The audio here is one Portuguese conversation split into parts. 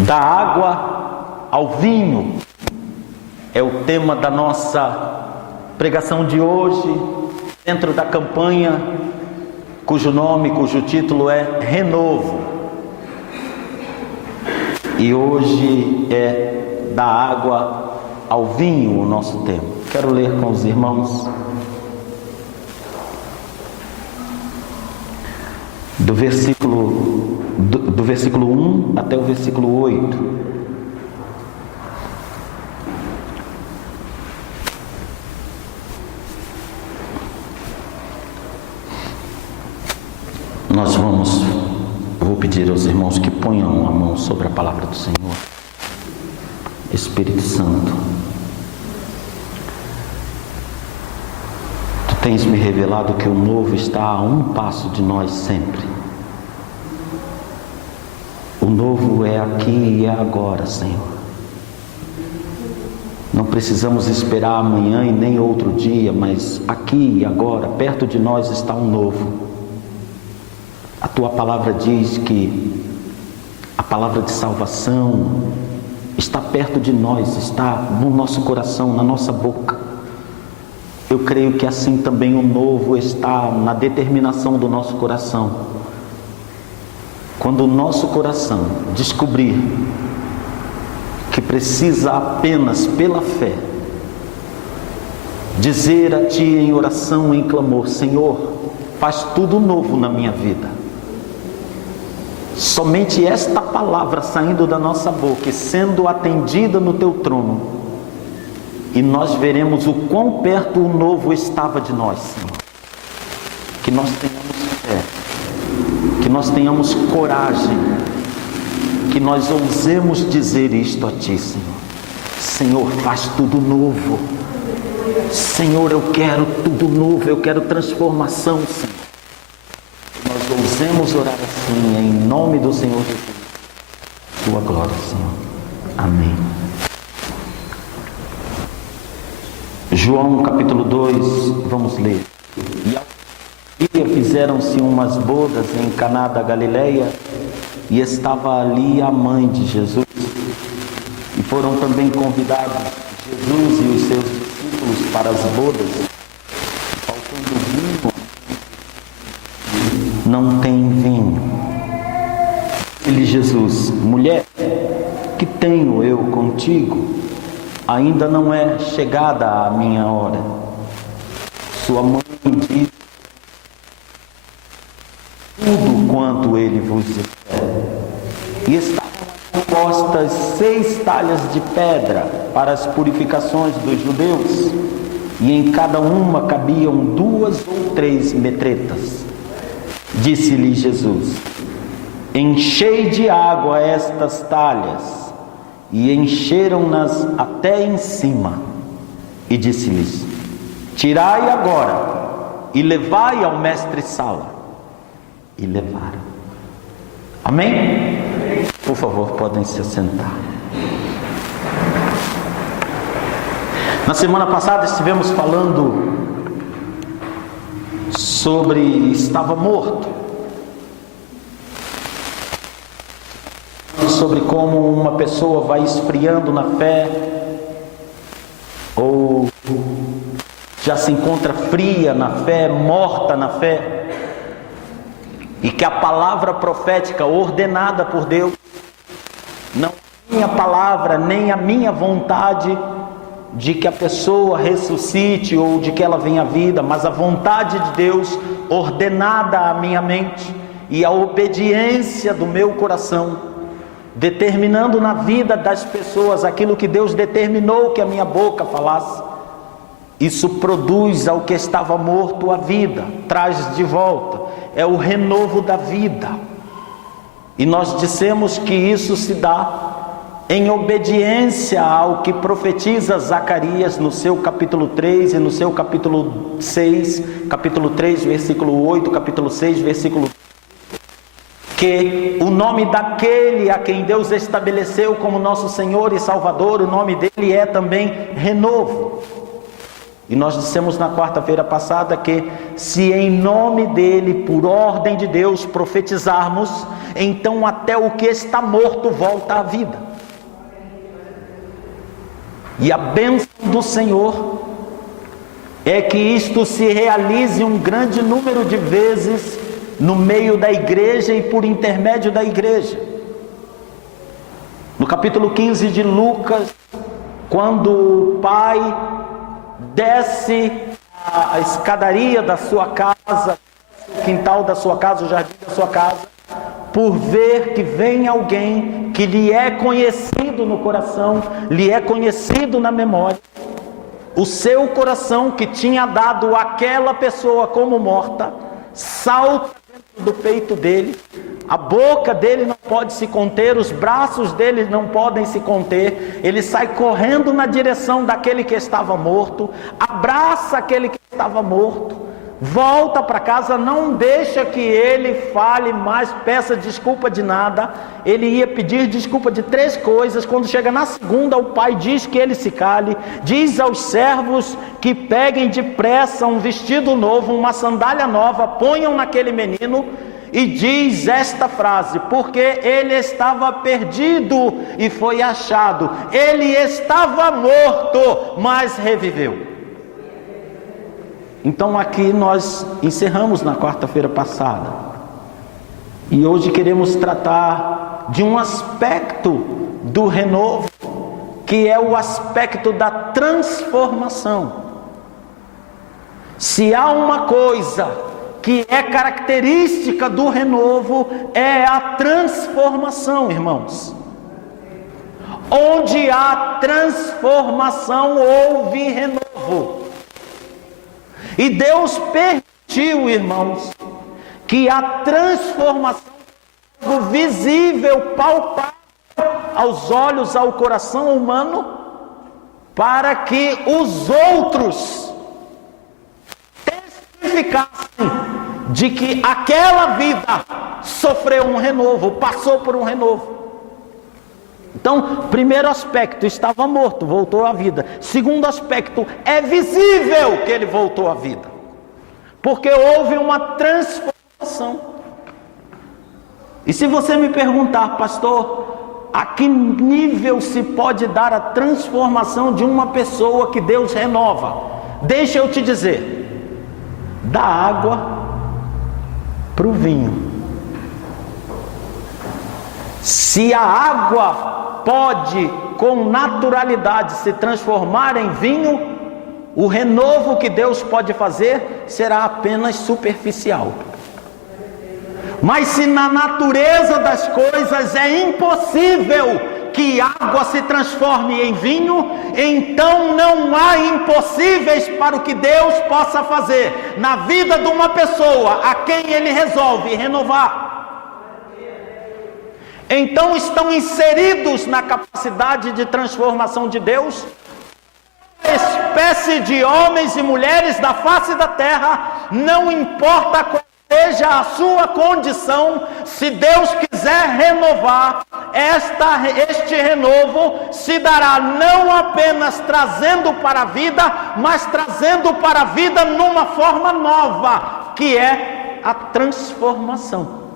Da água ao vinho é o tema da nossa pregação de hoje, dentro da campanha cujo título é Renovo. E hoje é da água ao vinho o nosso tema. Quero ler com os irmãos do versículo 1 até o versículo 8. Eu vou pedir aos irmãos que ponham a mão sobre a palavra do Senhor. Espírito Santo, Tu tens me revelado que o novo está a um passo de nós sempre. O novo é aqui e é agora, Senhor. Não precisamos esperar amanhã e nem outro dia, mas aqui e agora, perto de nós está um novo. A Tua palavra diz que a palavra de salvação está perto de nós, está no nosso coração, na nossa boca. Eu creio que assim também o novo está na determinação do nosso coração. Quando o nosso coração descobrir que precisa apenas pela fé dizer a Ti em oração, em clamor: Senhor, faz tudo novo na minha vida. Somente esta palavra saindo da nossa boca e sendo atendida no Teu trono, e nós veremos o quão perto o novo estava de nós, Senhor. Que nós tenhamos fé, que nós tenhamos coragem, que nós ousemos dizer isto a Ti, Senhor. Senhor, faz tudo novo. Senhor, eu quero tudo novo, eu quero transformação, Senhor. Nós ousemos orar assim, em nome do Senhor Jesus. Tua glória, Senhor. Amém. João capítulo 2, vamos ler. E ao dia fizeram-se umas bodas em Caná da Galileia, e estava ali a mãe de Jesus. E foram também convidados Jesus e os seus discípulos para as bodas. Faltando vinho, não tem vinho. Disse-lhe Jesus: mulher, que tenho eu contigo? Ainda não é chegada a minha hora. Sua mãe disse: tudo quanto ele vos disser. E estavam postas 6 talhas de pedra para as purificações dos judeus, e em cada uma cabiam 2 ou 3 metretas. Disse-lhe Jesus: enchei de água estas talhas. E encheram-nas até em cima. E disse-lhes: tirai agora e levai ao mestre-sala. E levaram. Amém? Por favor, podem se assentar. Na semana passada estivemos falando sobre estava morto. Sobre como uma pessoa vai esfriando na fé, ou já se encontra fria na fé, morta na fé, e que a palavra profética ordenada por Deus, não a minha palavra nem a minha vontade de que a pessoa ressuscite ou de que ela venha à vida, mas a vontade de Deus ordenada à minha mente e a obediência do meu coração, determinando na vida das pessoas aquilo que Deus determinou que a minha boca falasse. Isso produz ao que estava morto a vida, traz de volta, é o renovo da vida. E nós dissemos que isso se dá em obediência ao que profetiza Zacarias no seu capítulo 3 e no seu capítulo 6, capítulo 3, versículo 8, capítulo 6, versículo 2. Que o nome daquele a quem Deus estabeleceu como nosso Senhor e Salvador, o nome dele é também renovo. E nós dissemos na quarta-feira passada que se em nome dele, por ordem de Deus, profetizarmos, então até o que está morto volta à vida. E a bênção do Senhor é que isto se realize um grande número de vezes no meio da igreja e por intermédio da igreja. No capítulo 15 de Lucas, quando o pai desce a escadaria da sua casa, o quintal da sua casa, o jardim da sua casa, por ver que vem alguém que lhe é conhecido no coração, lhe é conhecido na memória, o seu coração que tinha dado aquela pessoa como morta, salta dentro do peito dele, a boca dele não pode se conter, os braços dele não podem se conter, ele sai correndo na direção daquele que estava morto, abraça aquele que estava morto, volta para casa, não deixa que ele fale mais, peça desculpa de nada. Ele ia pedir desculpa de 3 coisas, quando chega na segunda, o pai diz que ele se cale, diz aos servos que peguem depressa um vestido novo, uma sandália nova, ponham naquele menino, e diz esta frase: porque ele estava perdido e foi achado, ele estava morto, mas reviveu. Então aqui nós encerramos na quarta-feira passada, e hoje queremos tratar de um aspecto do renovo, que é o aspecto da transformação. Se há uma coisa que é característica do renovo, é a transformação, irmãos. Onde há transformação, houve renovo. E Deus permitiu, irmãos, que a transformação fosse visível, palpável aos olhos, ao coração humano, para que os outros testificassem de que aquela vida sofreu um renovo, passou por um renovo. Então, primeiro aspecto, estava morto, voltou à vida. Segundo aspecto, é visível que ele voltou à vida, porque houve uma transformação. E se você me perguntar, pastor, a que nível se pode dar a transformação de uma pessoa que Deus renova? Deixa eu te dizer, da água para o vinho. Se a água pode com naturalidade se transformar em vinho, o renovo que Deus pode fazer será apenas superficial. Mas se na natureza das coisas é impossível que água se transforme em vinho, então não há impossíveis para o que Deus possa fazer na vida de uma pessoa a quem Ele resolve renovar. Então estão inseridos na capacidade de transformação de Deus espécie de homens e mulheres da face da terra, não importa qual seja a sua condição. Se Deus quiser renovar, este renovo se dará não apenas trazendo para a vida, mas trazendo para a vida numa forma nova, que é a transformação.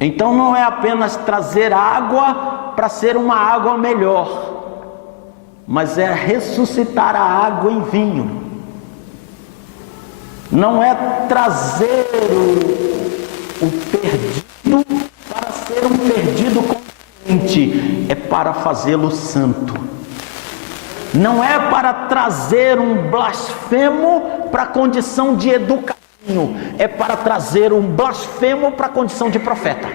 Então não é apenas trazer água para ser uma água melhor, mas é ressuscitar a água em vinho. Não é trazer o perdido para ser um perdido consciente, é para fazê-lo santo. Não é para trazer um blasfemo para a condição de educação, é para trazer um blasfemo para a condição de profeta.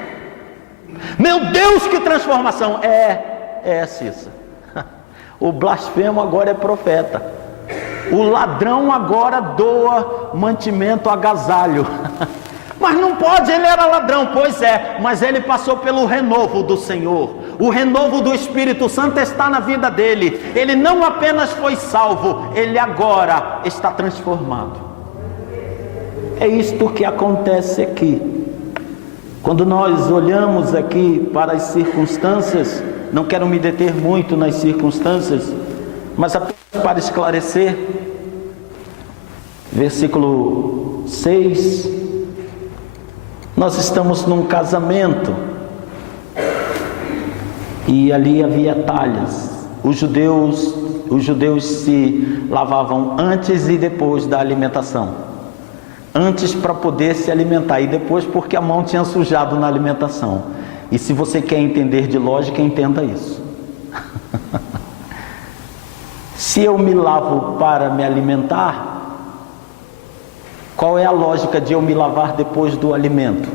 Meu Deus, que transformação! Cissa. O blasfemo agora é profeta. O ladrão agora doa mantimento, agasalho. Mas não pode, ele era ladrão. Pois é, mas ele passou pelo renovo do Senhor. O renovo do Espírito Santo está na vida dele. Ele não apenas foi salvo, ele agora está transformado. É isto que acontece aqui. Quando nós olhamos aqui para as circunstâncias, não quero me deter muito nas circunstâncias, mas apenas para esclarecer, versículo 6, nós estamos num casamento e ali havia talhas. Os judeus se lavavam antes e depois da alimentação. Antes para poder se alimentar e depois porque a mão tinha sujado na alimentação. E se você quer entender de lógica, entenda isso. Se eu me lavo para me alimentar, qual é a lógica de eu me lavar depois do alimento?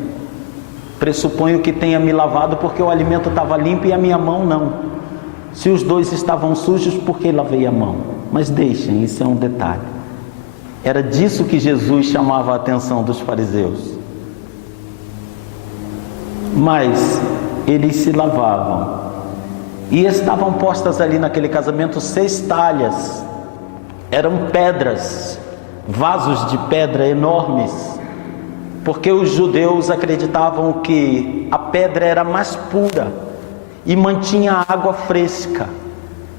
Pressuponho que tenha me lavado porque o alimento estava limpo e a minha mão não. Se os dois estavam sujos, por que lavei a mão? Mas deixem, isso é um detalhe. Era disso que Jesus chamava a atenção dos fariseus. Mas eles se lavavam. E estavam postas ali naquele casamento 6 talhas. Eram pedras, vasos de pedra enormes. Porque os judeus acreditavam que a pedra era mais pura e mantinha a água fresca,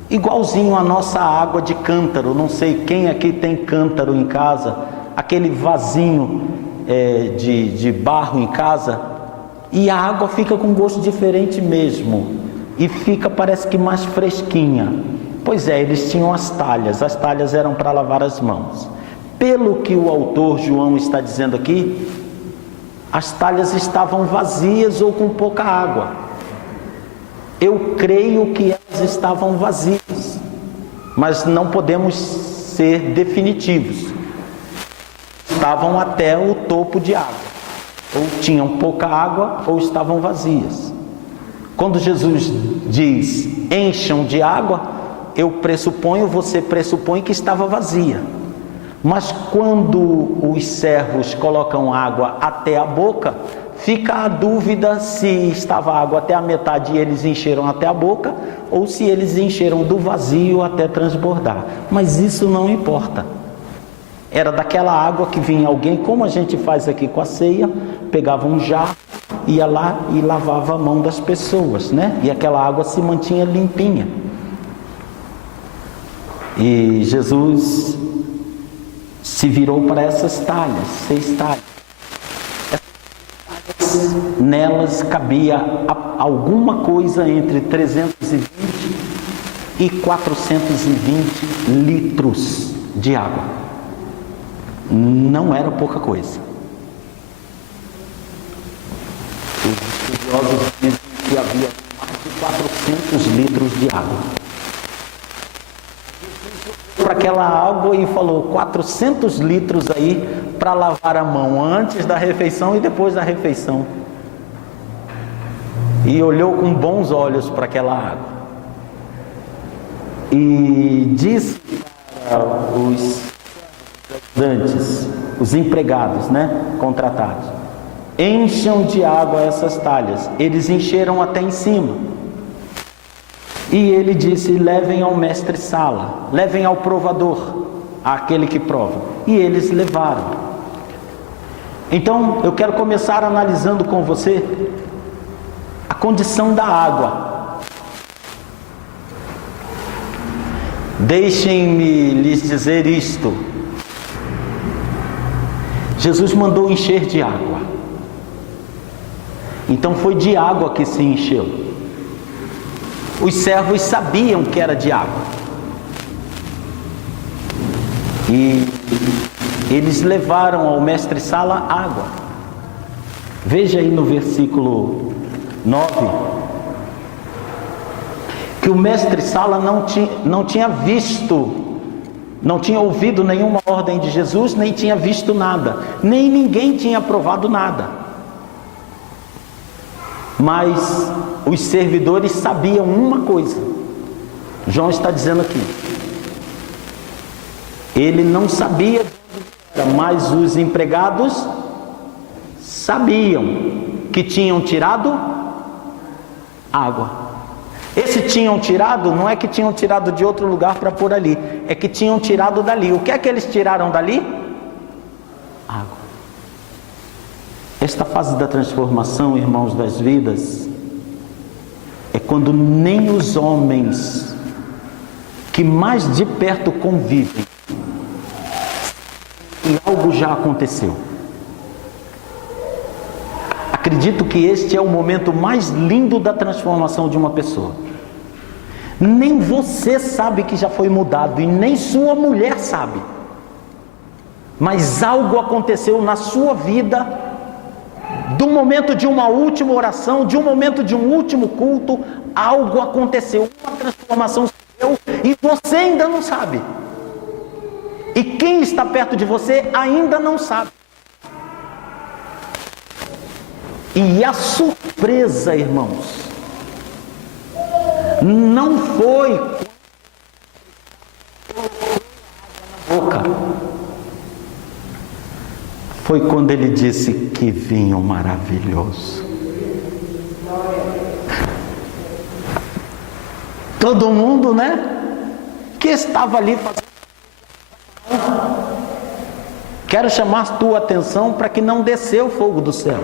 igualzinho a nossa água de cântaro. Não sei quem aqui tem cântaro em casa, aquele vasinho de barro em casa, e a água fica com gosto diferente mesmo, e fica, parece que mais fresquinha. Pois é, eles tinham as talhas eram para lavar as mãos. Pelo que o autor João está dizendo aqui, as talhas estavam vazias ou com pouca água. Eu creio que elas estavam vazias, mas não podemos ser definitivos. Estavam até o topo de água, ou tinham pouca água, ou estavam vazias. Quando Jesus diz encham de água, você pressupõe que estava vazia. Mas quando os servos colocam água até a boca, fica a dúvida se estava água até a metade e eles encheram até a boca, ou se eles encheram do vazio até transbordar. Mas isso não importa. Era daquela água que vinha alguém, como a gente faz aqui com a ceia, pegava um jarro, ia lá e lavava a mão das pessoas, né? E aquela água se mantinha limpinha. E Jesus se virou para essas talhas, 6 talhas. Nelas cabia alguma coisa entre 320 e 420 litros de água. Não era pouca coisa. Os estudiosos dizem que havia mais de 400 litros de água. Para aquela água e falou 400 litros aí para lavar a mão antes da refeição e depois da refeição. E olhou com bons olhos para aquela água. E disse para os ajudantes, os empregados, né, contratados, encham de água essas talhas. Eles encheram até em cima. E ele disse, levem ao mestre-sala, levem ao provador, àquele que prova. E eles levaram. Então, eu quero começar analisando com você a condição da água. Deixem-me lhes dizer isto. Jesus mandou encher de água. Então foi de água que se encheu. Os servos sabiam que era de água. E eles levaram ao mestre-sala água. Veja aí no versículo 9, que o mestre-sala não tinha visto, não tinha ouvido nenhuma ordem de Jesus, nem tinha visto nada, nem ninguém tinha provado nada. Mas os servidores sabiam uma coisa. João está dizendo aqui. Ele não sabia, mas os empregados sabiam que tinham tirado água. Esse tinham tirado, não é que tinham tirado de outro lugar para pôr ali, é que tinham tirado dali. O que é que eles tiraram dali? Água. Esta fase da transformação, irmãos das vidas, é quando nem os homens que mais de perto convivem e algo já aconteceu. Acredito que este é o momento mais lindo da transformação de uma pessoa. Nem você sabe que já foi mudado e nem sua mulher sabe. Mas algo aconteceu na sua vida, do momento de uma última oração, de um momento de um último culto, algo aconteceu, uma transformação se deu e você ainda não sabe. E quem está perto de você ainda não sabe. E a surpresa, irmãos, não foi na boca. Foi quando ele disse: que vinho maravilhoso. Todo mundo, que estava ali fazendo. Quero chamar a tua atenção para que não desceu o fogo do céu.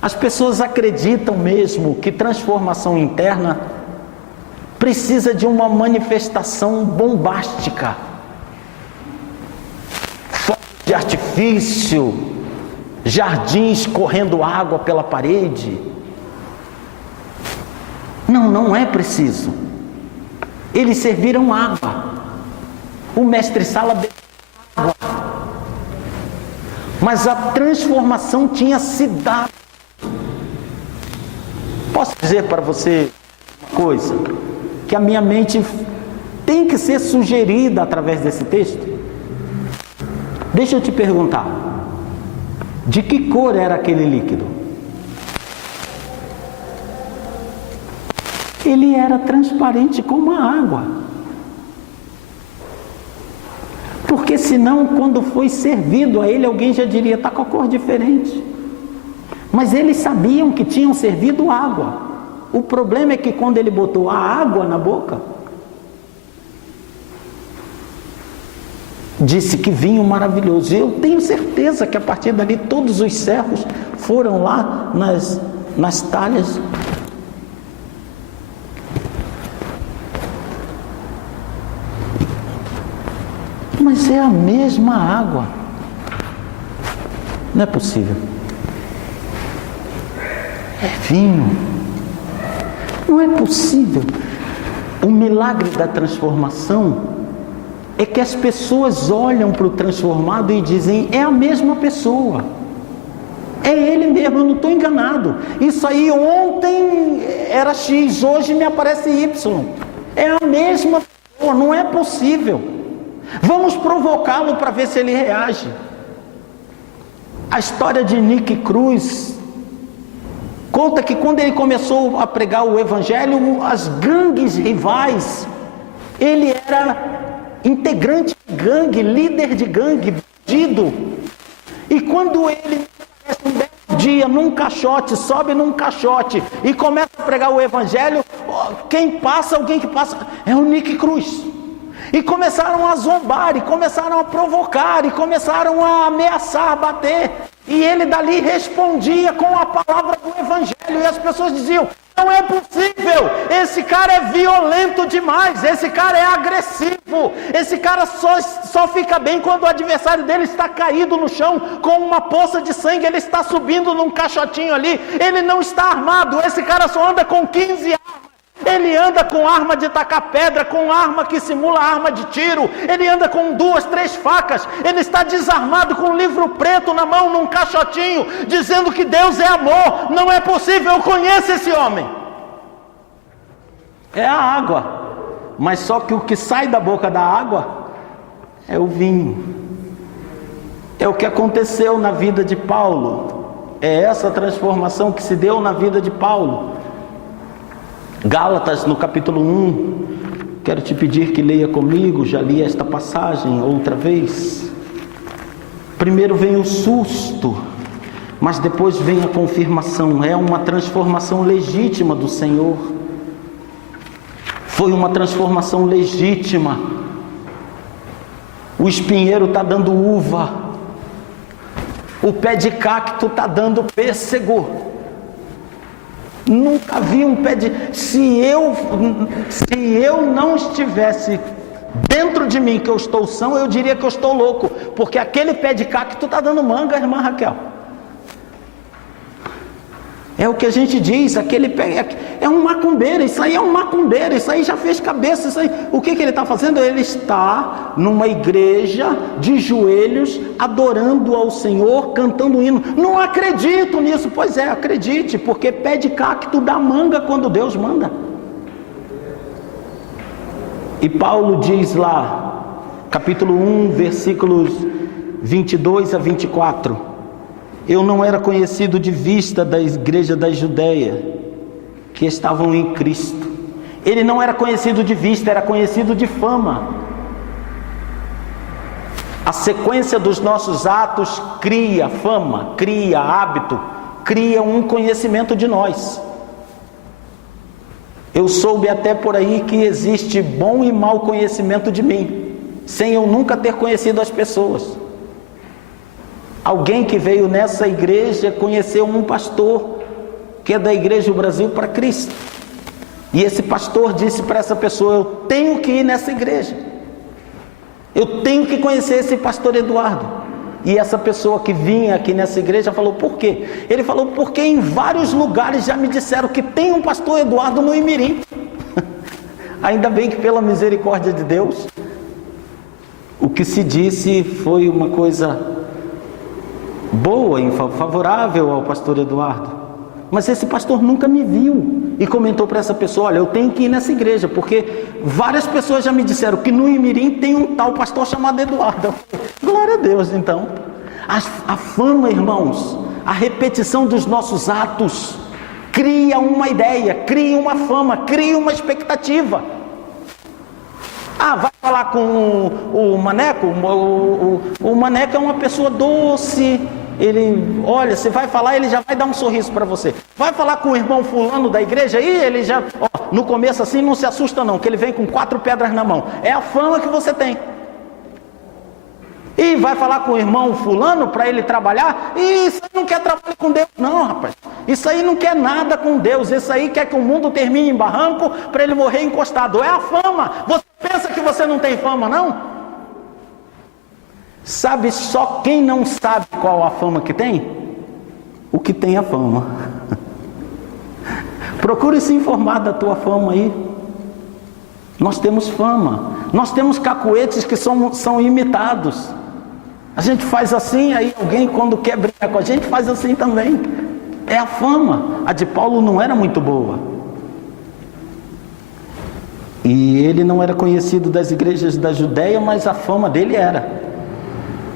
As pessoas acreditam mesmo que transformação interna precisa de uma manifestação bombástica, fogos de artifício, jardins correndo água pela parede. Não é preciso. Eles serviram água. O mestre-sala bebeu água. Mas a transformação tinha se dado. Posso dizer para você uma coisa? Que a minha mente tem que ser sugerida através desse texto. Deixa eu te perguntar. De que cor era aquele líquido? Ele era transparente como a água. Porque senão, quando foi servido a ele, alguém já diria: está com a cor diferente. Mas eles sabiam que tinham servido água. O problema é que quando ele botou a água na boca, disse: que vinho maravilhoso. Eu tenho certeza que a partir dali todos os servos foram lá nas talhas. Mas é a mesma água. Não é possível. É vinho. Não é possível. O milagre da transformação é que as pessoas olham para o transformado e dizem: é a mesma pessoa. É ele mesmo, eu não estou enganado. Isso aí ontem era X, hoje me aparece Y. É a mesma pessoa, não é possível. Vamos provocá-lo para ver se ele reage. A história de Nick Cruz conta que quando ele começou a pregar o evangelho, as gangues rivais, ele era integrante de gangue, líder de gangue, bandido. E quando ele aparece um belo dia num caixote, sobe num caixote e começa a pregar o evangelho, alguém que passa, é o Nick Cruz. E começaram a zombar, e começaram a provocar, e começaram a ameaçar, a bater. E ele dali respondia com a palavra do evangelho. E as pessoas diziam: não é possível, esse cara é violento demais, esse cara é agressivo, esse cara só fica bem quando o adversário dele está caído no chão com uma poça de sangue, ele está subindo num caixotinho ali, ele não está armado, esse cara só anda com 15 armas. Ele anda com arma de tacar pedra, com arma que simula arma de tiro, ele anda com 2, 3 facas, ele está desarmado com um livro preto na mão, num caixotinho, dizendo que Deus é amor. Não é possível, eu conheço esse homem. É a água, mas só que o que sai da boca da água é o vinho. É o que aconteceu na vida de Paulo, é essa transformação que se deu na vida de Paulo. Gálatas, no capítulo 1, quero te pedir que leia comigo, já li esta passagem outra vez. Primeiro vem o susto, mas depois vem a confirmação. É uma transformação legítima do Senhor. Foi uma transformação legítima. O espinheiro está dando uva, o pé de cacto está dando pêssego. Nunca vi um pé de... Se eu não estivesse dentro de mim que eu estou são, eu diria que eu estou louco, porque aquele pé de cacto está dando manga, irmã Raquel. É o que a gente diz, aquele pé é um macumbeiro, isso aí é um macumbeiro, isso aí já fez cabeça, isso aí. O que ele está fazendo? Ele está numa igreja de joelhos, adorando ao Senhor, cantando hino. Não acredito nisso. Pois é, acredite, porque pé de cacto dá manga quando Deus manda. E Paulo diz lá, capítulo 1, versículos 22 a 24: eu não era conhecido de vista da igreja da Judéia, que estavam em Cristo. Ele não era conhecido de vista, era conhecido de fama. A sequência dos nossos atos cria fama, cria hábito, cria um conhecimento de nós. Eu soube até por aí que existe bom e mau conhecimento de mim, sem eu nunca ter conhecido as pessoas. Alguém que veio nessa igreja conheceu um pastor que é da Igreja do Brasil para Cristo. E esse pastor disse para essa pessoa: eu tenho que ir nessa igreja. Eu tenho que conhecer esse pastor Eduardo. E essa pessoa que vinha aqui nessa igreja falou: por quê? Ele falou: porque em vários lugares já me disseram que tem um pastor Eduardo no Imirim. Ainda bem que pela misericórdia de Deus, o que se disse foi uma coisa boa, favorável ao pastor Eduardo. Mas esse pastor nunca me viu e comentou para essa pessoa: olha, eu tenho que ir nessa igreja, porque várias pessoas já me disseram que no Imirim tem um tal pastor chamado Eduardo. Glória a Deus. Então, a fama, irmãos, a repetição dos nossos atos cria uma ideia, cria uma fama, cria uma expectativa. Ah, vai falar com o Maneco? O Maneco é uma pessoa doce. Ele, olha, você vai falar, ele já vai dar um sorriso para você. Vai falar com o irmão fulano da igreja aí, ele já, no começo assim, não se assusta não, que ele vem com 4 pedras na mão. É a fama que você tem. E vai falar com o irmão fulano para ele trabalhar, e isso aí não quer trabalhar com Deus não, rapaz. Isso aí não quer nada com Deus. Isso aí quer que o mundo termine em barranco para ele morrer encostado. É a fama. Você pensa que você não tem fama, não? Sabe só quem não sabe qual a fama que tem? O que tem a fama. Procure se informar da tua fama aí. Nós temos fama. Nós temos cacuetes que são imitados. A gente faz assim, aí alguém quando quer brincar com a gente faz assim também. É a fama. A de Paulo não era muito boa. E ele não era conhecido das igrejas da Judéia, mas a fama dele era.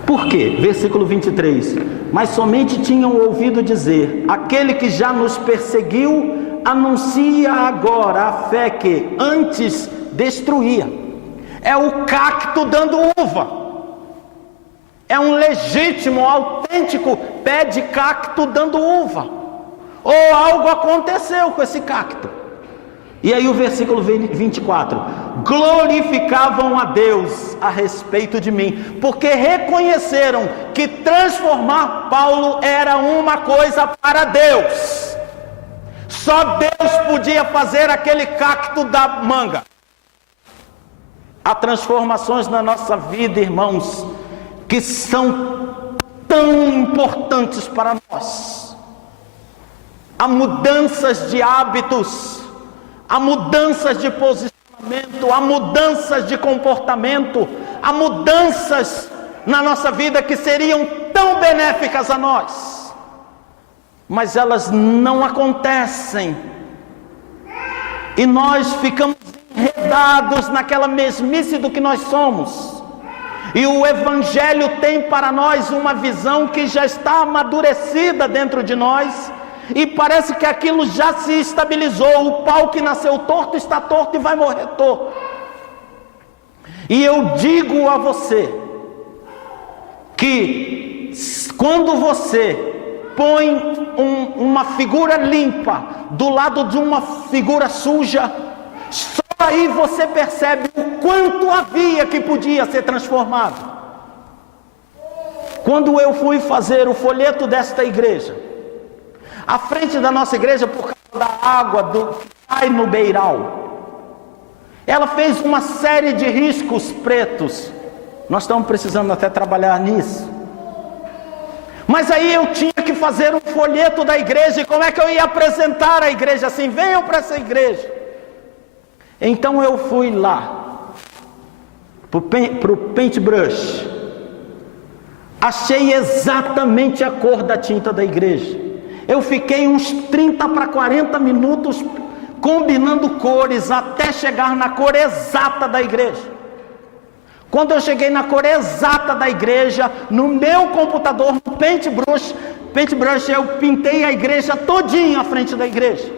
Por quê? Versículo 23. Mas somente tinham ouvido dizer: aquele que já nos perseguiu anuncia agora a fé que antes destruía. É o cacto dando uva. É um legítimo, autêntico pé de cacto dando uva. Ou algo aconteceu com esse cacto. E aí o versículo 24: glorificavam a Deus a respeito de mim, porque reconheceram que transformar Paulo era uma coisa para Deus. Só Deus podia fazer aquele cacto da manga. Há transformações na nossa vida, irmãos, que são tão importantes para nós. Há mudanças de hábitos, há mudanças de posicionamento, há mudanças de comportamento, há mudanças na nossa vida que seriam tão benéficas a nós, mas elas não acontecem, e nós ficamos enredados naquela mesmice do que nós somos. E o Evangelho tem para nós uma visão que já está amadurecida dentro de nós, e parece que aquilo já se estabilizou. O pau que nasceu torto está torto e vai morrer torto. E eu digo a você que quando você põe uma figura limpa do lado de uma figura suja, só aí você percebe o quanto havia que podia ser transformado. Quando eu fui fazer o folheto desta igreja, à frente da nossa igreja, por causa da água que cai no beiral. Ela fez uma série de riscos pretos. Nós estamos precisando até trabalhar nisso. Mas aí eu tinha que fazer um folheto da igreja. E como é que eu ia apresentar a igreja assim? Venham para essa igreja. Então eu fui lá para o paintbrush. Achei exatamente a cor da tinta da igreja. Eu fiquei uns 30 para 40 minutos combinando cores até chegar na cor exata da igreja. Quando eu cheguei na cor exata da igreja, no meu computador, no paintbrush, eu pintei a igreja todinha à frente da igreja.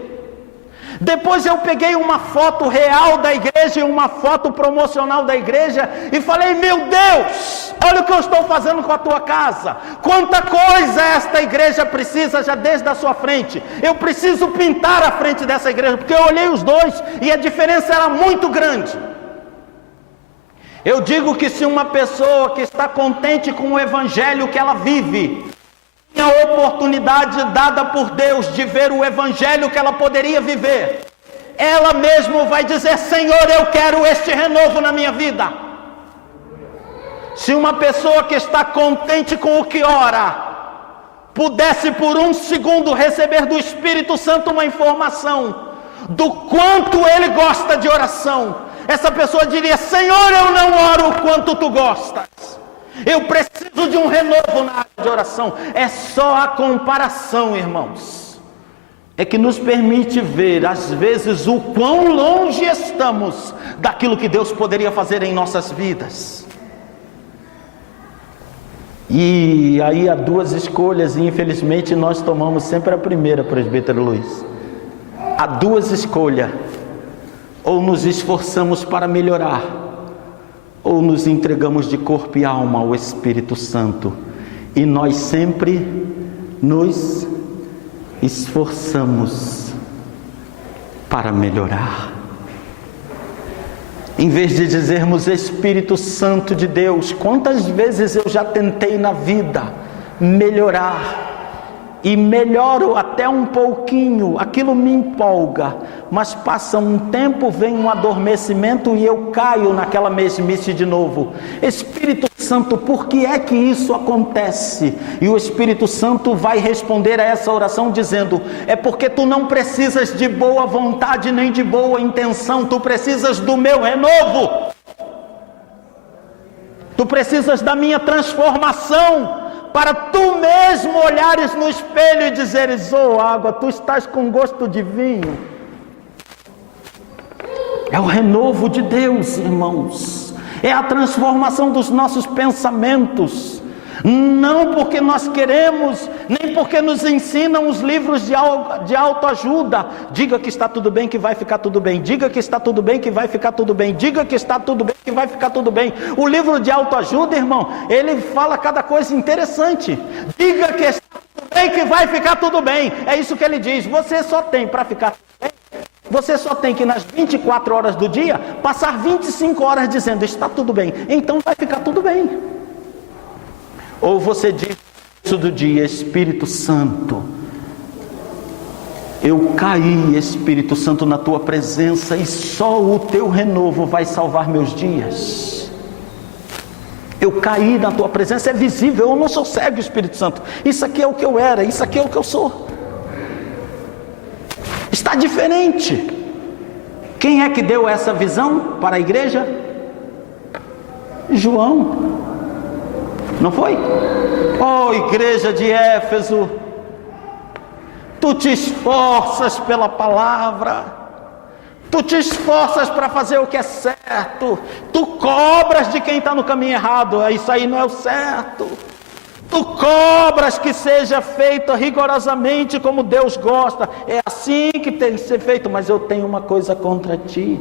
Depois eu peguei uma foto real da igreja e uma foto promocional da igreja e falei: meu Deus, olha o que eu estou fazendo com a tua casa. Quanta coisa esta igreja precisa já desde a sua frente. Eu preciso pintar a frente dessa igreja, porque eu olhei os dois e a diferença era muito grande. Eu digo que se uma pessoa que está contente com o evangelho que ela vive, a oportunidade dada por Deus de ver o evangelho que ela poderia viver, ela mesma vai dizer: Senhor, eu quero este renovo na minha vida. Se uma pessoa que está contente com o que ora, pudesse por um segundo receber do Espírito Santo uma informação do quanto ele gosta de oração, essa pessoa diria: Senhor, eu não oro o quanto tu gostas. Eu preciso de um renovo na área de oração. É só a comparação, irmãos, é que nos permite ver, às vezes, o quão longe estamos daquilo que Deus poderia fazer em nossas vidas. E aí há duas escolhas, e infelizmente nós tomamos sempre a primeira, presbítero Luiz. Há duas escolhas: ou nos esforçamos para melhorar, ou nos entregamos de corpo e alma ao Espírito Santo. E nós sempre nos esforçamos para melhorar. Em vez de dizermos: Espírito Santo de Deus, quantas vezes eu já tentei na vida melhorar, e melhoro até um pouquinho, aquilo me empolga, mas passa um tempo, vem um adormecimento e eu caio naquela mesmice de novo. Espírito Santo, por que é que isso acontece? E o Espírito Santo vai responder a essa oração dizendo: é porque tu não precisas de boa vontade nem de boa intenção, tu precisas do meu renovo, tu precisas da minha transformação, para tu mesmo olhares no espelho e dizeres: oh água, tu estás com gosto de vinho. É o renovo de Deus, irmãos. É a transformação dos nossos pensamentos. Não porque nós queremos, nem porque nos ensinam os livros de autoajuda. Diga que está tudo bem, que vai ficar tudo bem. Diga que está tudo bem, que vai ficar tudo bem. Diga que está tudo bem, que vai ficar tudo bem. O livro de autoajuda, irmão, ele fala cada coisa interessante. Diga que está tudo bem, que vai ficar tudo bem. É isso que ele diz. Você só tem para ficar tudo bem. Você só tem que nas 24 horas do dia passar 25 horas dizendo: está tudo bem. Então vai ficar tudo bem. Ou você diz isso do dia: Espírito Santo, eu caí, Espírito Santo, na tua presença, e só o teu renovo vai salvar meus dias. Eu caí na tua presença, é visível, eu não sou cego, Espírito Santo. Isso aqui é o que eu era, isso aqui é o que eu sou. Está diferente. Quem é que deu essa visão para a igreja? João. Não foi? Oh, igreja de Éfeso, tu te esforças pela palavra, tu te esforças para fazer o que é certo, tu cobras de quem está no caminho errado. Isso aí não é o certo. Tu cobras que seja feito rigorosamente como Deus gosta. É assim que tem que ser feito. Mas eu tenho uma coisa contra ti.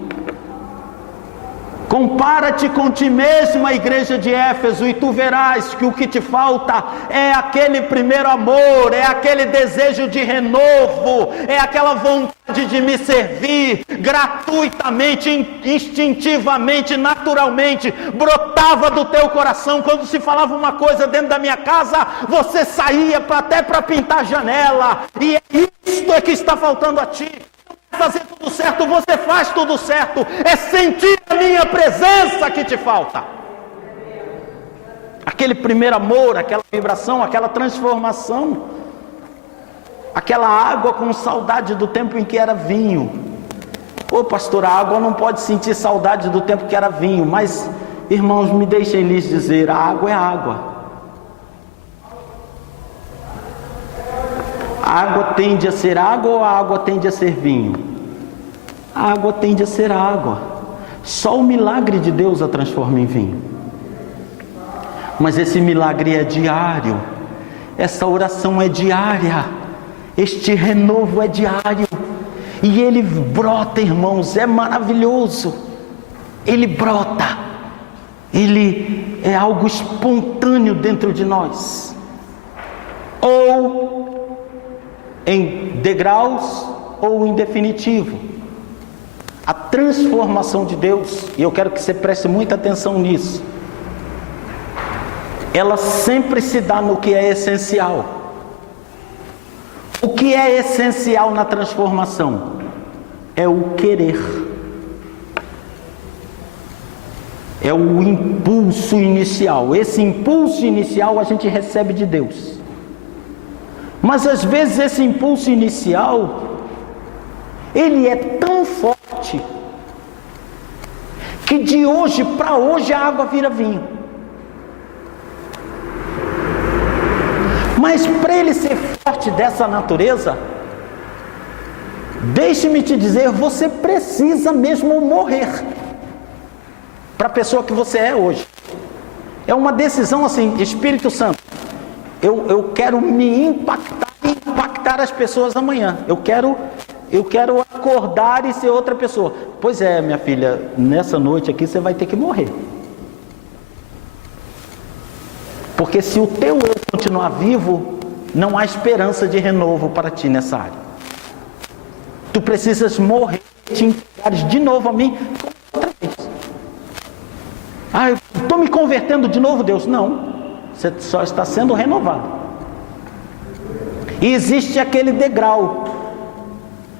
Compara-te com ti mesmo, a igreja de Éfeso, e tu verás que o que te falta é aquele primeiro amor, é aquele desejo de renovo, é aquela vontade de me servir gratuitamente, instintivamente, naturalmente. Brotava do teu coração. Quando se falava uma coisa dentro da minha casa, você saía até para pintar a janela. E é isso Isto é que está faltando a ti. Fazer tudo certo, você faz tudo certo. É sentir a minha presença que te falta. Aquele primeiro amor, aquela vibração, aquela transformação. Aquela água com saudade do tempo em que era vinho. Ô pastor, a água não pode sentir saudade do tempo que era vinho. Mas, irmãos, me deixem lhes dizer, a água é água. A água tende a ser água ou a água tende a ser vinho? A água tende a ser água. Só o milagre de Deus a transforma em vinho. Mas esse milagre é diário. Essa oração é diária. Este renovo é diário. E ele brota, irmãos, é maravilhoso. Ele brota. Ele é algo espontâneo dentro de nós. Ou em degraus ou em definitivo. A transformação de Deus, e eu quero que você preste muita atenção nisso, ela sempre se dá no que é essencial. O que é essencial na transformação? É o querer. É o impulso inicial. Esse impulso inicial a gente recebe de Deus. Mas às vezes esse impulso inicial, ele é tão forte, que de hoje para hoje a água vira vinho. Mas para ele ser forte dessa natureza, deixe-me te dizer, você precisa mesmo morrer para a pessoa que você é hoje. É uma decisão assim, Espírito Santo, eu quero me impactar as pessoas amanhã. Eu quero acordar e ser outra pessoa. Pois é, minha filha, nessa noite aqui você vai ter que morrer. Porque se o teu eu continuar vivo, não há esperança de renovo para ti nessa área. Tu precisas morrer e te entregares de novo a mim outra vez. Ah, eu estou me convertendo de novo, Deus. Não, você só está sendo renovado. E existe aquele degrau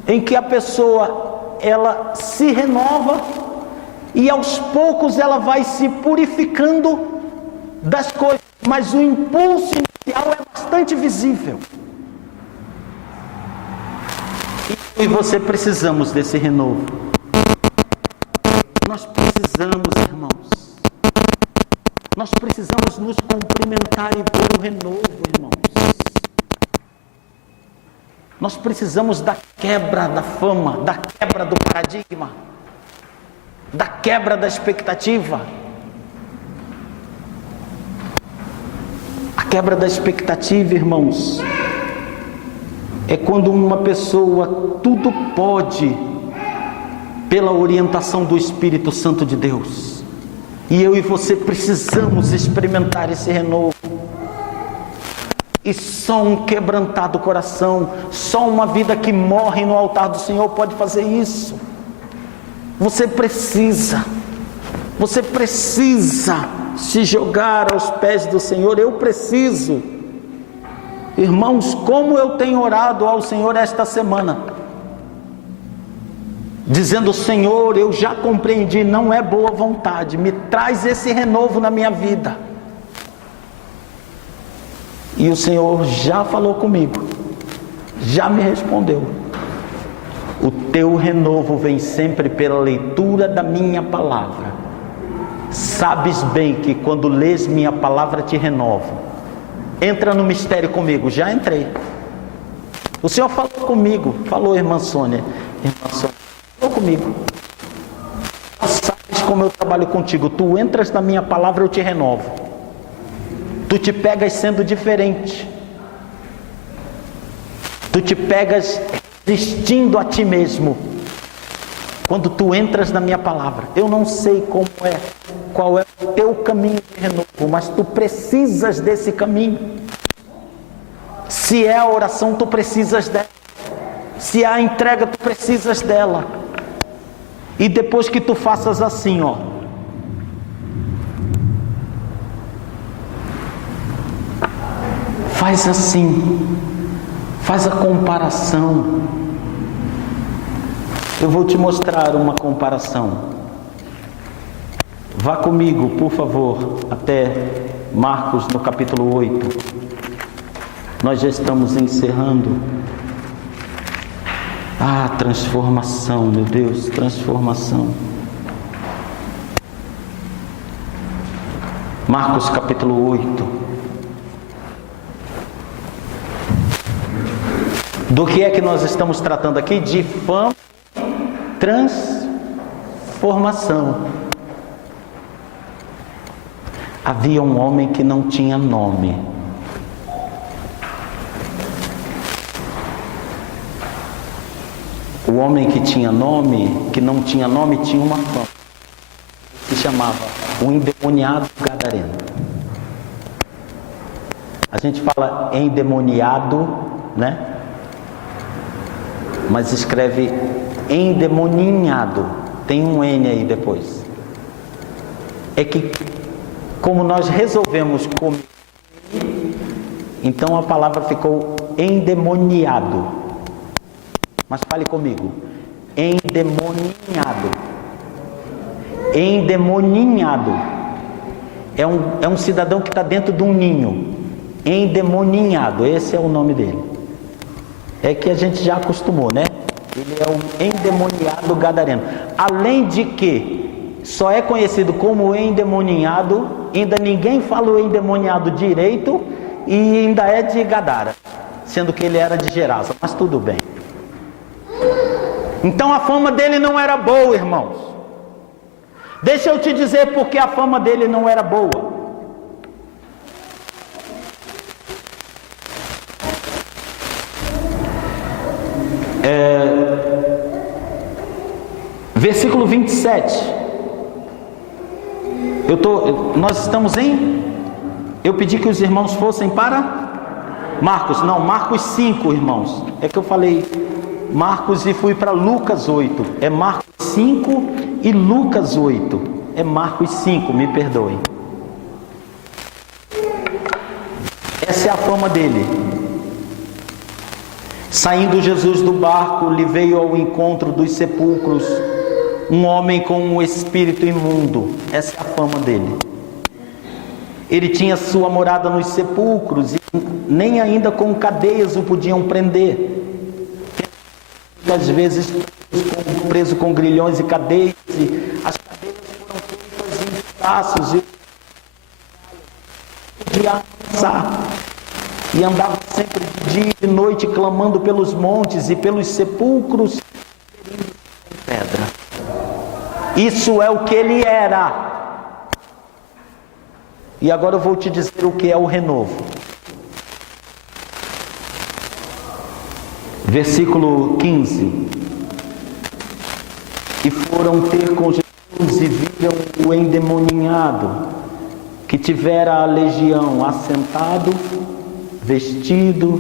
em que a pessoa, ela se renova e aos poucos ela vai se purificando das coisas, mas o impulso inicial é bastante visível. E você precisamos desse renovo. Nós precisamos, irmãos. Nós precisamos nos cumprimentar e pôr o renovo, irmãos. Nós precisamos da quebra da fama, da quebra do paradigma, da quebra da expectativa. A quebra da expectativa, irmãos, é quando uma pessoa tudo pode pela orientação do Espírito Santo de Deus. E eu e você precisamos experimentar esse renovo. E só um quebrantado coração, só uma vida que morre no altar do Senhor pode fazer isso. Você precisa se jogar aos pés do Senhor. Eu preciso. Irmãos, como eu tenho orado ao Senhor esta semana, dizendo: Senhor, eu já compreendi, não é boa vontade, me traz esse renovo na minha vida. E o Senhor já falou comigo, já me respondeu. O teu renovo vem sempre pela leitura da minha palavra. Sabes bem que quando lês minha palavra te renovo. Entra no mistério comigo. Já entrei. O Senhor falou comigo. Falou, irmã Sônia. Irmã Sônia, falou comigo. Sabes como eu trabalho contigo. Tu entras na minha palavra, eu te renovo. Tu te pegas sendo diferente. Tu te pegas resistindo a ti mesmo. Quando tu entras na minha palavra. Eu não sei qual é o teu caminho de renovo, mas tu precisas desse caminho. Se é a oração, tu precisas dela. Se é a entrega, tu precisas dela. E depois que tu faças assim, ó. Faz assim. Faz a comparação. Eu vou te mostrar uma comparação. Vá comigo, por favor, até Marcos no capítulo 8. Nós já estamos encerrando. Ah, transformação, meu Deus, transformação. Marcos capítulo 8. Do que é que nós estamos tratando aqui? De fama e transformação. Havia um homem que não tinha nome. O homem que tinha nome, que não tinha nome, tinha uma fama. Se chamava o endemoniado gadareno. A gente fala endemoniado, né? Mas escreve endemoninhado. Tem um N aí depois. É que, como nós resolvemos comer, então a palavra ficou endemoniado. Mas fale comigo. Endemoninhado. Endemoninhado. É um cidadão que está dentro de um ninho. Endemoninhado. Esse é o nome dele. É que a gente já acostumou, né? Ele é um endemoniado gadareno. Além de que só é conhecido como endemoniado, ainda ninguém fala o endemoniado direito e ainda é de Gadara, sendo que ele era de Gerasa, mas tudo bem. Então a fama dele não era boa, irmãos. Deixa eu te dizer porque a fama dele não era boa. Versículo 27. Nós estamos em... Eu pedi que os irmãos fossem para Marcos. Não, Marcos 5, irmãos. É que eu falei Marcos e fui para Lucas 8. É Marcos 5 e Lucas 8. É Marcos 5, me perdoem. Essa é a fama dele. Saindo Jesus do barco, lhe veio ao encontro dos sepulcros um homem com um espírito imundo. Essa é a fama dele. Ele tinha sua morada nos sepulcros e nem ainda com cadeias o podiam prender. Às vezes preso com grilhões e cadeias, e as cadeias foram feitas em pedaços e podia avançar. E andava sempre de dia e de noite clamando pelos montes e pelos sepulcros em pedra. Isso é o que ele era. E agora eu vou te dizer o que é o renovo. Versículo 15. E foram ter com Jesus e viram o endemoniado, que tivera a legião, assentado, vestido,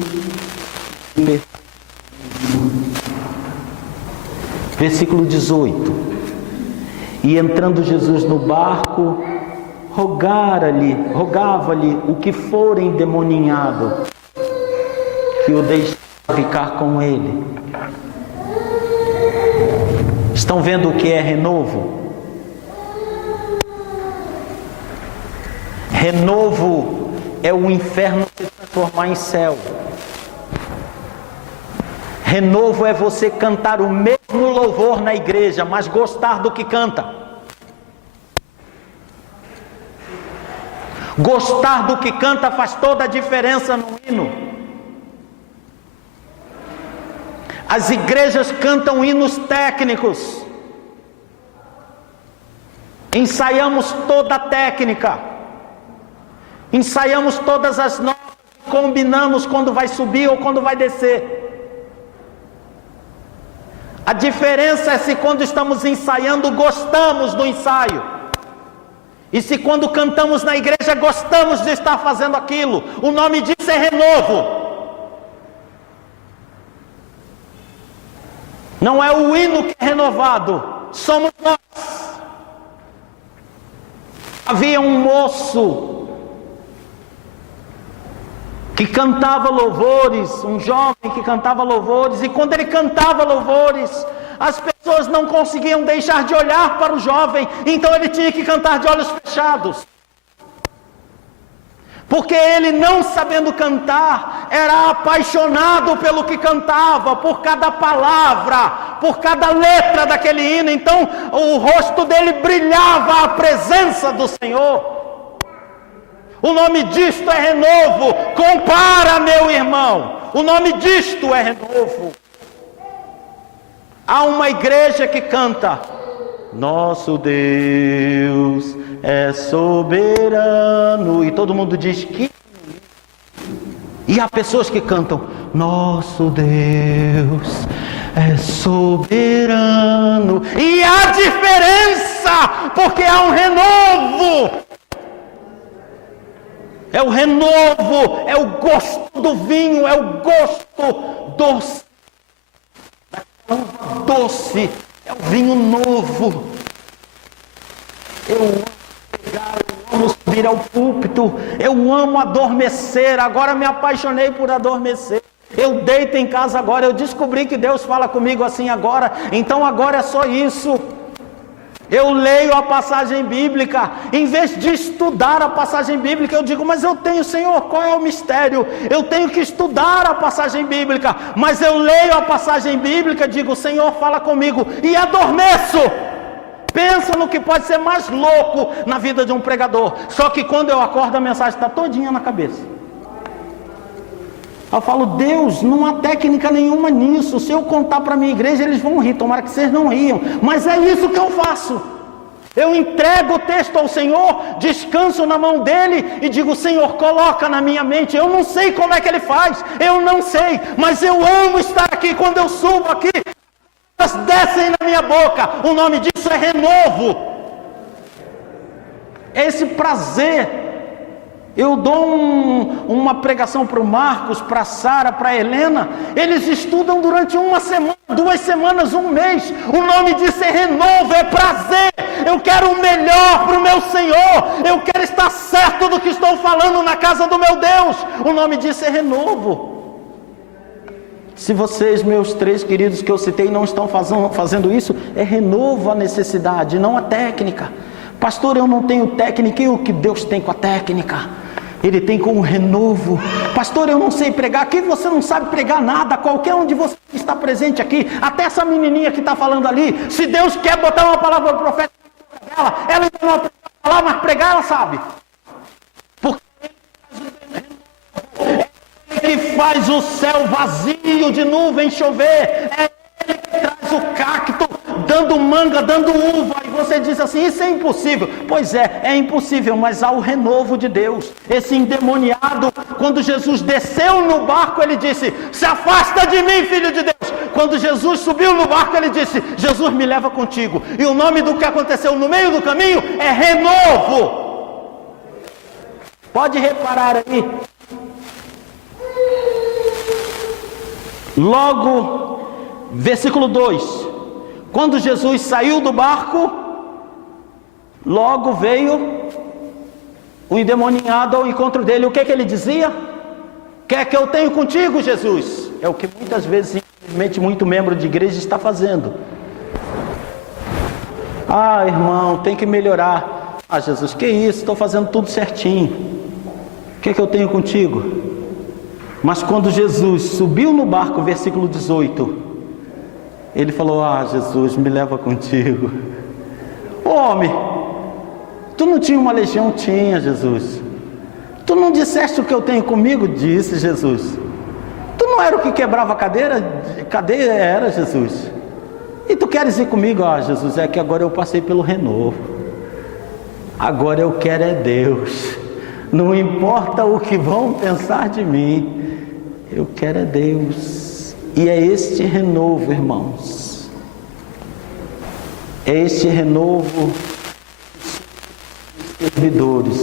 versículo 18. E entrando Jesus no barco, rogava-lhe o que for endemoniado, que o deixasse ficar com ele. Estão vendo o que é renovo? Renovo é o inferno se transformar em céu. Renovo é você cantar o mesmo louvor na igreja, mas gostar do que canta. Gostar do que canta faz toda a diferença no hino. As igrejas cantam hinos técnicos. Ensaiamos toda a técnica. Ensaiamos todas as notas. Combinamos quando vai subir ou quando vai descer. A diferença é se quando estamos ensaiando, gostamos do ensaio. E se quando cantamos na igreja, gostamos de estar fazendo aquilo. O nome disso é renovo. Não é o hino que é renovado, somos nós. Havia um moço que cantava louvores, um jovem que cantava louvores, e quando ele cantava louvores, as pessoas não conseguiam deixar de olhar para o jovem, então ele tinha que cantar de olhos fechados. Porque ele, não sabendo cantar, era apaixonado pelo que cantava, por cada palavra, por cada letra daquele hino. Então o rosto dele brilhava a presença do Senhor. O nome disto é renovo. Compara, meu irmão, o nome disto é renovo. Há uma igreja que canta: nosso Deus é soberano, e todo mundo diz que. E há pessoas que cantam: nosso Deus é soberano. E há diferença, porque há um renovo. É o renovo, é o gosto do vinho, é o gosto doce. Doce, é o vinho novo. Eu amo pregar, eu amo subir ao púlpito, eu amo adormecer. Agora me apaixonei por adormecer. Eu deito em casa agora, eu descobri que Deus fala comigo assim agora, então agora é só isso. Eu leio a passagem bíblica, em vez de estudar a passagem bíblica, eu digo: mas eu tenho, Senhor, qual é o mistério? Eu tenho que estudar a passagem bíblica, mas eu leio a passagem bíblica, digo: Senhor, fala comigo, e adormeço. Pensa no que pode ser mais louco na vida de um pregador. Só que quando eu acordo, a mensagem está todinha na cabeça. Eu falo: Deus, não há técnica nenhuma nisso. Se eu contar para a minha igreja, eles vão rir. Tomara que vocês não riam. Mas é isso que eu faço. Eu entrego o texto ao Senhor, descanso na mão dele e digo: Senhor, coloca na minha mente. Eu não sei como é que ele faz, eu não sei, mas eu amo estar aqui. Quando eu subo aqui, elas descem na minha boca. O nome disso é renovo. Esse prazer. Eu dou uma pregação para o Marcos, para a Sara, para a Helena. Eles estudam durante uma semana, 2 semanas, 1 mês. O nome disso é renovo, é prazer. Eu quero o melhor para o meu Senhor. Eu quero estar certo do que estou falando na casa do meu Deus. O nome disso é renovo. Se vocês, meus 3 queridos que eu citei, não estão fazendo isso, é renovo a necessidade, não a técnica. Pastor, eu não tenho técnica. E o que Deus tem com a técnica? Ele tem com o renovo. Pastor, eu não sei pregar. Aqui você não sabe pregar nada. Qualquer um de vocês que está presente aqui, até essa menininha que está falando ali, se Deus quer botar uma palavra profética dela, ela ainda não aprendeu a falar, mas pregar ela sabe. Porque é Ele que faz o céu vazio de nuvem chover. É Ele que traz o cacto dando manga, dando uva, e você diz assim: isso é impossível. Pois é impossível, mas há o renovo de Deus. Esse endemoniado, quando Jesus desceu no barco, ele disse: se afasta de mim, filho de Deus. Quando Jesus subiu no barco, ele disse: Jesus, me leva contigo. E o nome do que aconteceu no meio do caminho é renovo. Pode reparar aí. Logo, versículo 2. Quando Jesus saiu do barco, logo veio o endemoniado ao encontro dele. O que ele dizia? Quer que eu tenho contigo, Jesus? É o que muitas vezes, infelizmente, muito membro de igreja está fazendo. Ah, irmão, tem que melhorar. Ah, Jesus, que isso? Estou fazendo tudo certinho. O que eu tenho contigo? Mas quando Jesus subiu no barco, versículo 18... ele falou: ah, Jesus, me leva contigo. Homem, tu não tinha uma legião? Tinha, Jesus. Tu não disseste o que eu tenho comigo? Disse, Jesus. Tu não era o que quebrava a cadeia? Era, Jesus. E tu queres ir comigo? Ah, Jesus, é que agora eu passei pelo renovo. Agora eu quero é Deus. Não importa o que vão pensar de mim, eu quero é Deus. E é este renovo, irmãos, é este renovo dos servidores.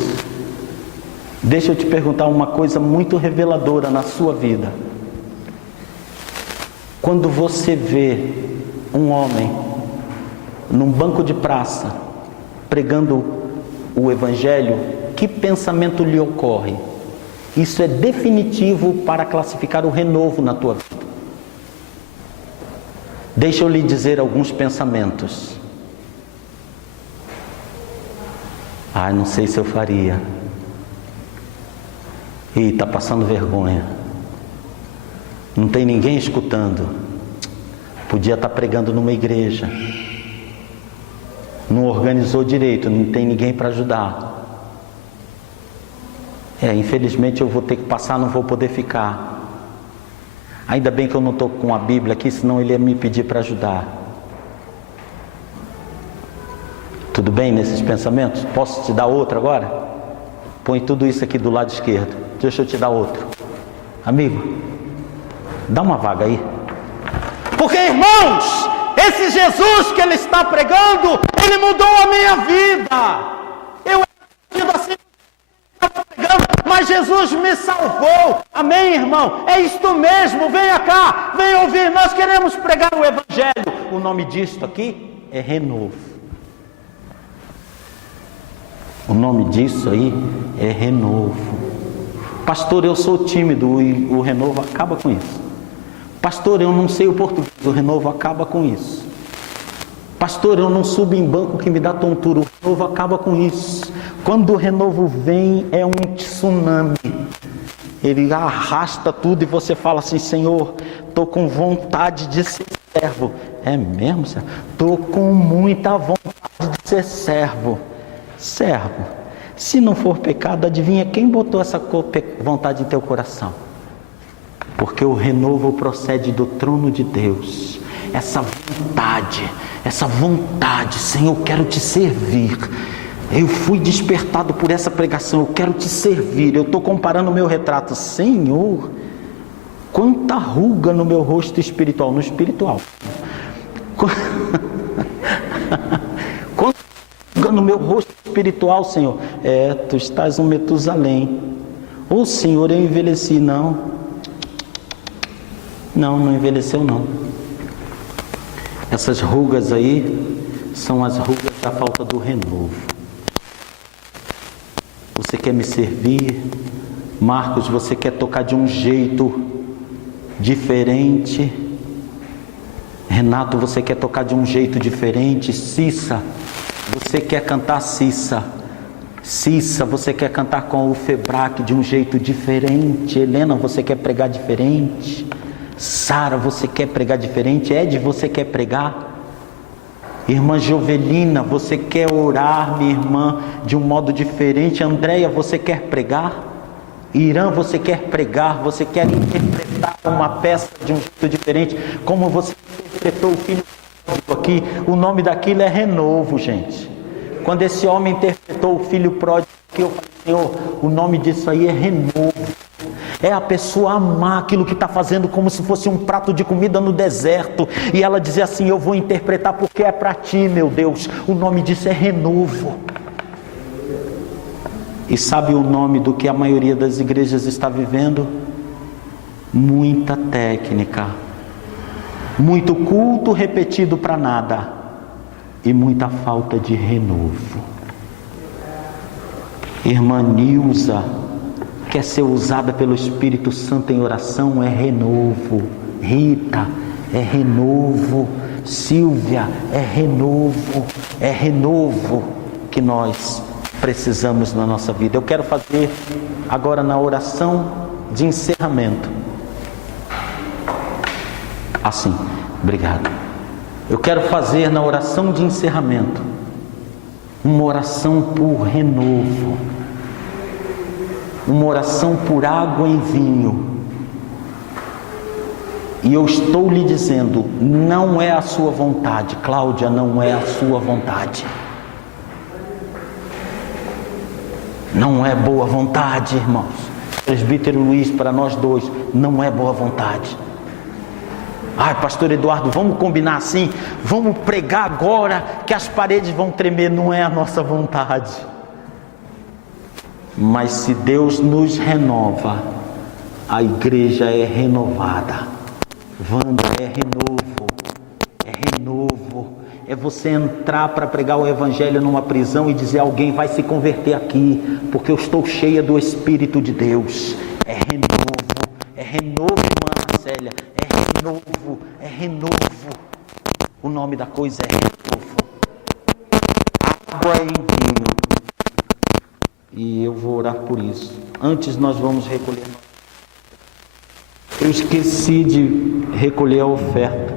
Deixa eu te perguntar uma coisa muito reveladora na sua vida. Quando você vê um homem num banco de praça pregando o evangelho, que pensamento lhe ocorre? Isso é definitivo para classificar o renovo na tua vida. Deixa eu lhe dizer alguns pensamentos. Não sei se eu faria. Está passando vergonha. Não tem ninguém escutando. Podia estar pregando numa igreja. Não organizou direito, não tem ninguém para ajudar. Infelizmente eu vou ter que passar, não vou poder ficar. Ainda bem que eu não estou com a Bíblia aqui, senão ele ia me pedir para ajudar. Tudo bem nesses pensamentos? Posso te dar outro agora? Põe tudo isso aqui do lado esquerdo. Deixa eu te dar outro. Amigo, dá uma vaga aí. Porque, irmãos, esse Jesus que ele está pregando, ele mudou a minha vida. Eu era assim, mas Jesus me salvou. Amém, irmão? É isto mesmo. Venha cá, venha ouvir. Nós queremos pregar o Evangelho. O nome disto aqui é renovo. O nome disso aí é renovo. Pastor, eu sou tímido e o renovo acaba com isso. Pastor, eu não sei o português. O renovo acaba com isso. Pastor, eu não subo em banco que me dá tontura. O renovo acaba com isso. Quando o renovo vem, é um tsunami. Ele arrasta tudo e você fala assim: Senhor, estou com vontade de ser servo. É mesmo, servo? Estou com muita vontade de ser servo. Servo. Se não for pecado, adivinha quem botou essa vontade em teu coração? Porque o renovo procede do trono de Deus. Essa vontade, Senhor, eu quero te servir. Eu fui despertado por essa pregação, eu quero te servir. Eu estou comparando o meu retrato. Senhor, quanta ruga no meu rosto espiritual. No espiritual. Quanta ruga no meu rosto espiritual, Senhor. Tu estás um Metusalém. Senhor, eu envelheci. Não envelheceu não. Essas rugas aí são as rugas da falta do renovo. Você quer me servir? Marcos, você quer tocar de um jeito diferente? Renato, você quer tocar de um jeito diferente? Cissa, você quer cantar Cissa? Cissa, você quer cantar com o Febrac de um jeito diferente? Helena, você quer pregar diferente? Sara, você quer pregar diferente? Ed, você quer pregar? Irmã Jovelina, você quer orar, minha irmã, de um modo diferente? Andréia, você quer pregar? Irã, você quer pregar? Você quer interpretar uma peça de um jeito diferente? Como você interpretou o filho pródigo aqui? O nome daquilo é renovo, gente. Quando esse homem interpretou o filho pródigo aqui, eu falei: Senhor, o nome disso aí é renovo. É a pessoa amar aquilo que está fazendo como se fosse um prato de comida no deserto. E ela dizer assim: eu vou interpretar porque é para ti, meu Deus. O nome disso é renovo. E sabe o nome do que a maioria das igrejas está vivendo? Muita técnica. Muito culto repetido para nada. E muita falta de renovo. Irmã Nilza quer ser usada pelo Espírito Santo em oração, é renovo. Rita, é renovo. Silvia, é renovo que nós precisamos na nossa vida. Eu quero fazer agora na oração de encerramento. Assim, obrigado. Eu quero fazer na oração de encerramento uma oração por renovo. Uma oração por água em vinho. E eu estou lhe dizendo, não é a sua vontade, Cláudia, não é a sua vontade. Não é boa vontade, irmãos. Presbítero Luiz, para nós dois, não é boa vontade. Ai, pastor Eduardo, vamos combinar assim? Vamos pregar agora que as paredes vão tremer. Não é a nossa vontade. Mas se Deus nos renova, a igreja é renovada. Wanda, é renovo. É renovo. É você entrar para pregar o evangelho numa prisão e dizer: alguém vai se converter aqui, porque eu estou cheia do Espírito de Deus. É renovo, irmã Célia, é renovo. O nome da coisa é renovo. Água em vinho. E eu vou orar por isso. Antes nós vamos recolher. Eu esqueci de recolher a oferta.